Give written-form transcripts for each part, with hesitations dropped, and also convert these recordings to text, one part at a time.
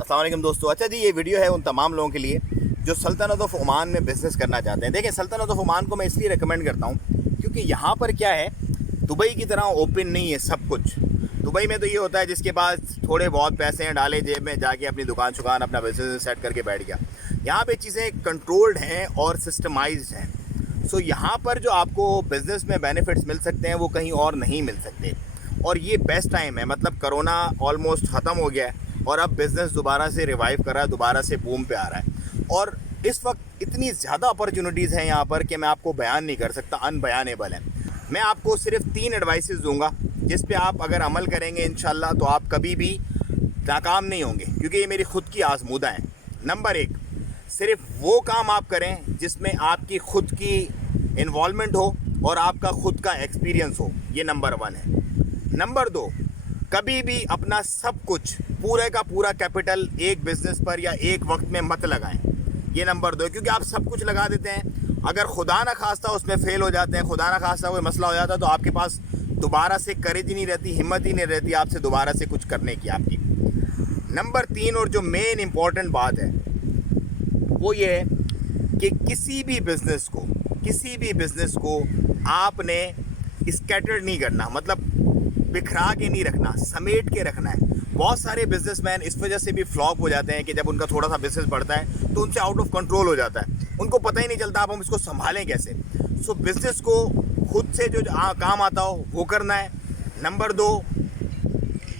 अस्सलाम वालेकुम दोस्तों। अच्छा जी, ये वीडियो है उन तमाम लोगों के लिए जो सल्तनत ऑफ ओमान में बिज़नेस करना चाहते हैं। देखें, सल्तनत ऑफ ओमान को मैं इसलिए रेकमेंड करता हूँ क्योंकि यहाँ पर क्या है, दुबई की तरह ओपन नहीं है सब कुछ। दुबई में तो ये होता है जिसके पास थोड़े बहुत पैसे हैं, डाले जेब में, जाके अपनी दुकान शुकान अपना बिजनेस सेट करके बैठ गया। यहाँ पे चीज़ें कंट्रोल्ड हैं और सिस्टमाइज्ड हैं। सो यहाँ पर जो आपको बिज़नेस में बेनिफिट्स मिल सकते हैं वो कहीं और नहीं मिल सकते। और ये बेस्ट टाइम है, मतलब कोरोना ऑलमोस्ट ख़त्म हो गया है और अब बिज़नेस दोबारा से रिवाइव कर रहा है, दोबारा से बूम पे आ रहा है। और इस वक्त इतनी ज़्यादा अपॉर्चुनिटीज़ हैं यहाँ पर कि मैं आपको बयान नहीं कर सकता, अनबयानेबल है। मैं आपको सिर्फ 3 एडवाइसेस दूंगा जिस पे आप अगर अमल करेंगे इंशाल्लाह तो आप कभी भी नाकाम नहीं होंगे, क्योंकि ये मेरी खुद की आजमूदा है। नंबर 1, सिर्फ वो काम आप करें जिसमें आपकी खुद की इन्वॉल्वमेंट हो और आपका खुद का एक्सपीरियंस हो। ये नंबर 1 है। नंबर 2, कभी भी अपना सब कुछ पूरे का पूरा कैपिटल एक बिज़नेस पर या एक वक्त में मत लगाएं। ये नंबर 2 है, क्योंकि आप सब कुछ लगा देते हैं, अगर खुदा ना खास्ता उसमें फेल हो जाते हैं, खुदा ना खास्ता कोई मसला हो जाता है, तो आपके पास दोबारा से करेज ही नहीं रहती, हिम्मत ही नहीं रहती आपसे दोबारा से कुछ करने की आपकी। नंबर 3 और जो मेन इम्पॉर्टेंट बात है वो ये है कि किसी भी बिज़नेस को आपने स्कैटर्ड नहीं करना, मतलब बिखरा के नहीं रखना, समेट के रखना है। बहुत सारे बिजनेसमैन इस वजह से भी फ्लॉप हो जाते हैं कि जब उनका थोड़ा सा बिजनेस बढ़ता है तो उनसे आउट ऑफ कंट्रोल हो जाता है, उनको पता ही नहीं चलता अब हम इसको संभालें कैसे। सो बिज़नेस को खुद से जो काम आता हो वो करना है। नंबर 2,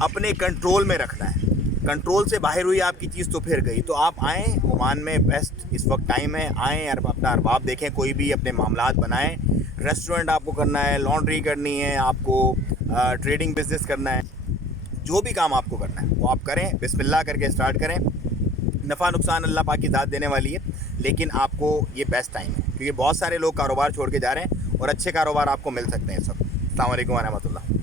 अपने कंट्रोल में रखना है। कंट्रोल से बाहर हुई आपकी चीज़ तो फिर गई। तो आप आएँ, ओमान में बेस्ट इस वक्त टाइम है, आएँ और अपना अरबाब देखें, कोई भी अपने मामलात बनाएं। रेस्टोरेंट आपको करना है, लॉन्ड्री करनी है, आपको ट्रेडिंग बिजनेस करना है, जो भी काम आपको करना है वो आप करें, बिस्मिल्लाह करके स्टार्ट करें। नफ़ा नुकसान अल्लाह पाक की ज़ात देने वाली है, लेकिन आपको ये बेस्ट टाइम है क्योंकि बहुत सारे लोग कारोबार छोड़ के जा रहे हैं और अच्छे कारोबार आपको मिल सकते हैं। सब अस्सलाम वालेकुम व रहमतुल्लाह।